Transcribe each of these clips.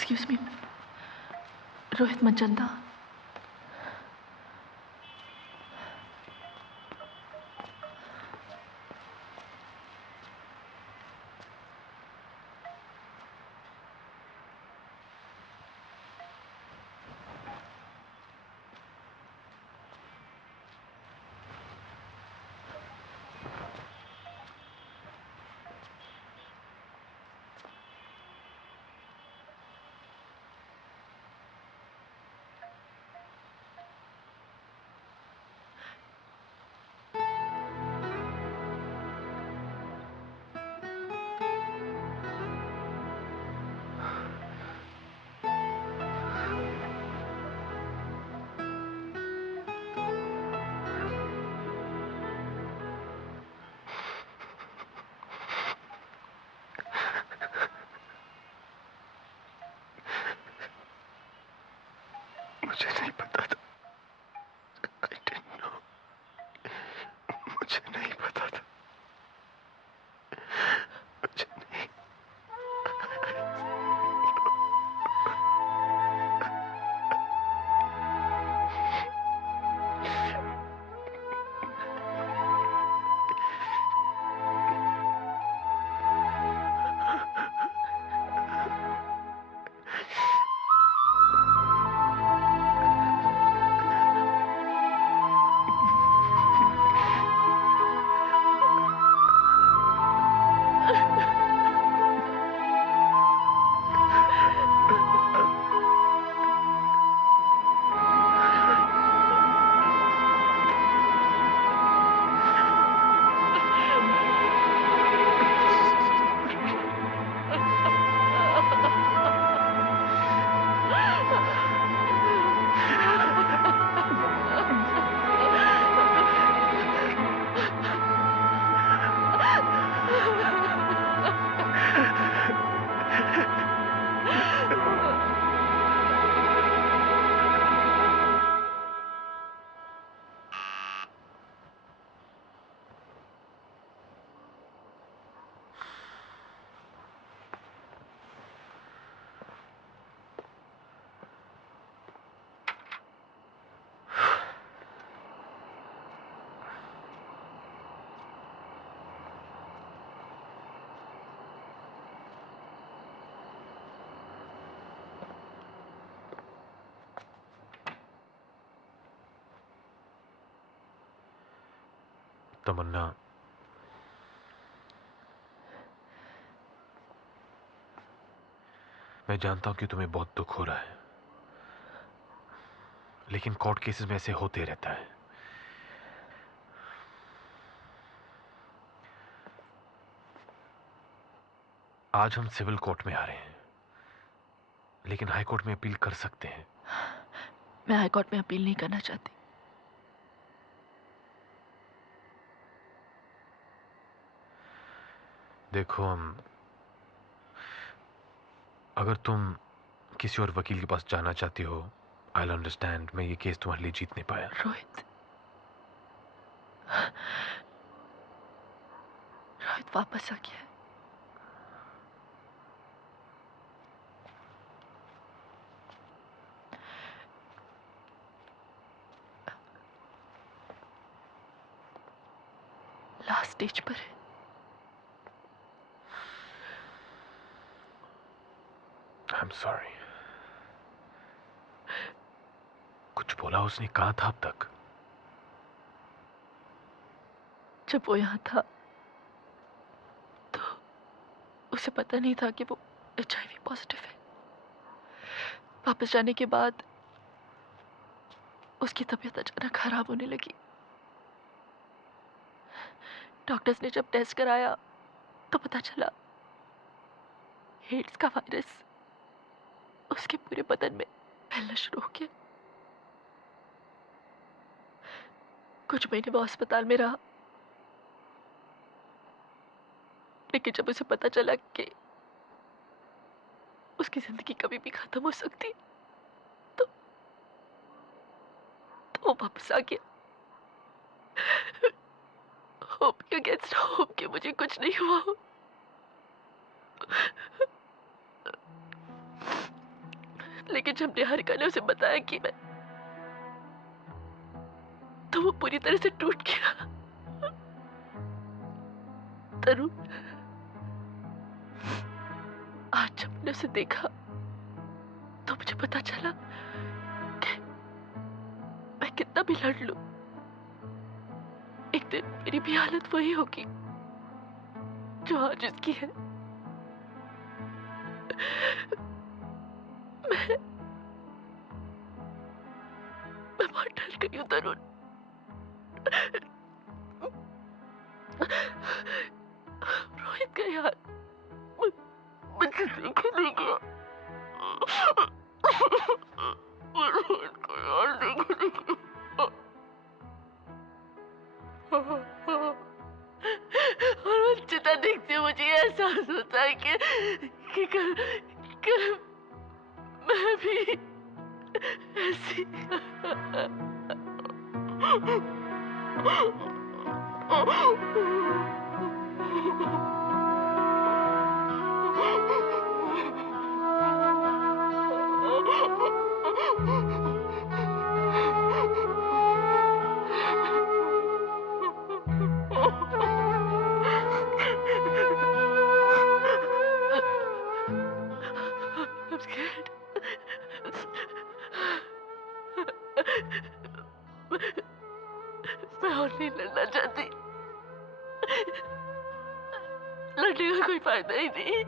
Excuse me, Rohit Manchanda. मुझे नहीं पता था। I didn't know. मुझे नहीं पता था। मुझे नहीं। तमन्ना, मैं जानता हूं कि तुम्हें बहुत दुख हो रहा है, लेकिन कोर्ट केसेस में ऐसे होते रहता है। आज हम सिविल कोर्ट में आ रहे हैं, लेकिन हाई कोर्ट में अपील कर सकते हैं। मैं हाई कोर्ट में अपील नहीं करना चाहती। देखो, अगर तुम किसी और वकील के पास जाना चाहती हो, आई विल अंडरस्टैंड। मैं ये केस तुम्हारे लिए जीत नहीं पाया। रोहित, रोहित वापस आ गया। लास्ट स्टेज पर है। I am sorry. कुछ बोला उसने? कहा था अब तक? जब वो यहाँ था तो उसे पता नहीं था कि वो HIV पॉजिटिव है। वापस जाने के बाद उसकी तबीयत अचानक खराब होने लगी। डॉक्टर्स ने जब टेस्ट कराया तो पता चला एड्स का वायरस उसके पूरे बदन में फैलना शुरू हो गया। कुछ महीने वो अस्पताल में रहा, लेकिन जब उसे पता चला कि उसकी जिंदगी कभी भी खत्म हो सकती तो वो वापस आ गया। होप के अगेंस्ट होप कि मुझे कुछ नहीं हुआ। लेकिन जब निहारिका ने उसे बताया कि मैं, तो वो पूरी तरह से टूट गया। तरुण, आज जब मैंने उसे देखा तो मुझे पता चला कि मैं कितना भी लड़ लूं, एक दिन मेरी भी हालत वही होगी जो आज उसकी है। मैं बहुत डर गई हूं तरुण। रोहित का यार मुझे देखे नहीं गया। रोहित का यार देखे नहीं गया। और वो चिता देखते मुझे एहसास होता है कि कल मैं भी ऐसी I'm scared. मैं और नहीं लड़ना चाहती। लड़ने का कोई फायदा ही नहीं।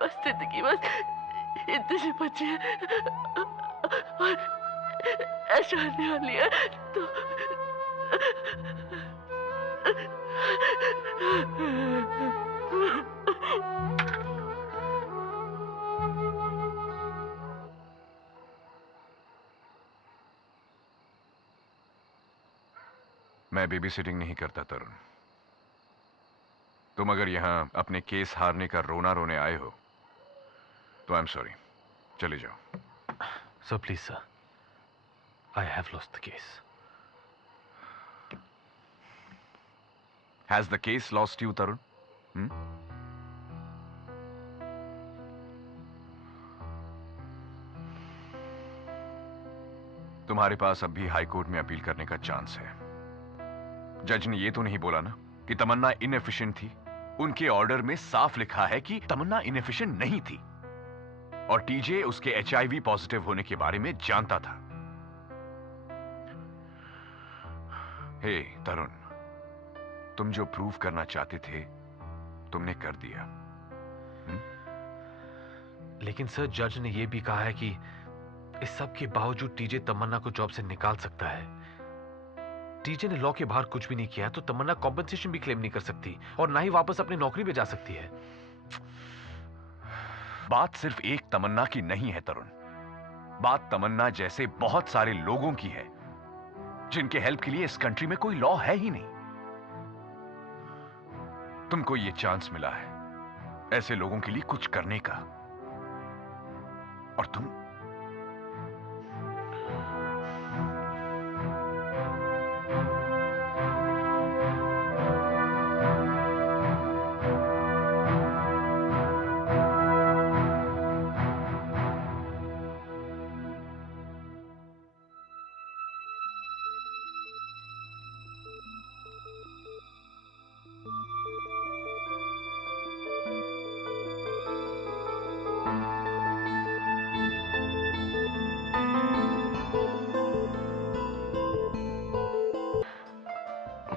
बस जिंदगी बस इतनी सी बची है और ऐसा आने वाली है तो मैं बेबी सिटिंग नहीं करता तरुण। तुम अगर यहां अपने केस हारने का रोना रोने आए हो तो आई एम सॉरी, चले जाओ। Sir please sir, I have lost the case. Has the case lost you Tarun? तुम्हारे पास अब भी हाई कोर्ट में अपील करने का चांस है। जज ने यह तो नहीं बोला ना कि तमन्ना इनएफिशिएंट थी। उनके ऑर्डर में साफ लिखा है कि तमन्ना इनएफिशिएंट नहीं थी और टीजे उसके एचआईवी पॉजिटिव होने के बारे में जानता था। हे तरुण, तुम जो प्रूव करना चाहते थे तुमने कर दिया। लेकिन सर जज ने यह भी कहा है कि इस सब के बावजूद टीजे तमन्ना को जॉब से निकाल सकता है। टीजे ने लॉ के बाहर कुछ भी नहीं किया तो तमन्ना कॉम्पेंसेशन भी क्लेम नहीं कर सकती और ना ही वापस अपनी नौकरी पे जा सकती है। बात सिर्फ एक तमन्ना की नहीं है तरुण, बात तमन्ना जैसे बहुत सारे लोगों की है जिनके हेल्प के लिए इस कंट्री में कोई लॉ है ही नहीं। तुमको यह चांस मिला है ऐसे लोगों के लिए कुछ करने का और तुम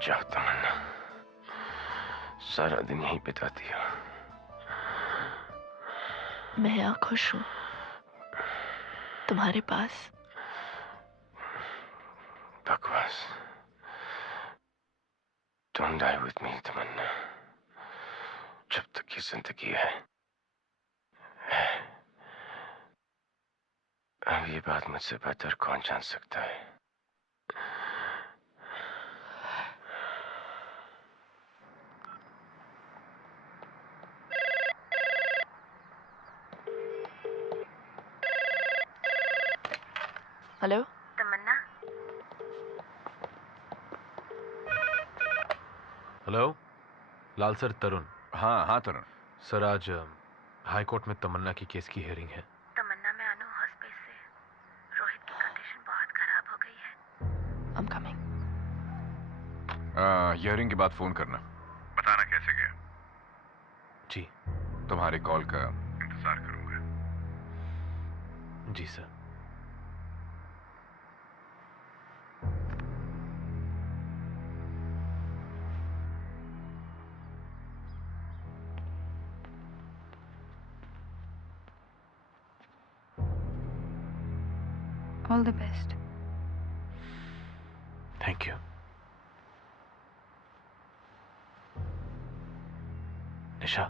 जाओ तमन्ना, सारा दिन यहीं बिताती हो। मैं यहाँ खुश हूँ तुम्हारे पास। बकवास। Don't die with me तमन्ना। जब तक ये जिंदगी है अब ये बात मुझसे बेहतर कौन जान सकता है। हेलो तमन्ना, हेलो लाल सर, तरुण। हाँ हाँ तरुण, सर आज हाई कोर्ट में तमन्ना की केस की हियरिंग है। तमन्ना मैं अनु हॉस्पिस से। रोहित की कंडीशन बहुत खराब हो गई है। I'm coming. हियरिंग के बाद फोन करना, बताना कैसे गया। जी। तुम्हारे कॉल का इंतजार करूंगा। जी sir. All the best. Thank you. Nisha,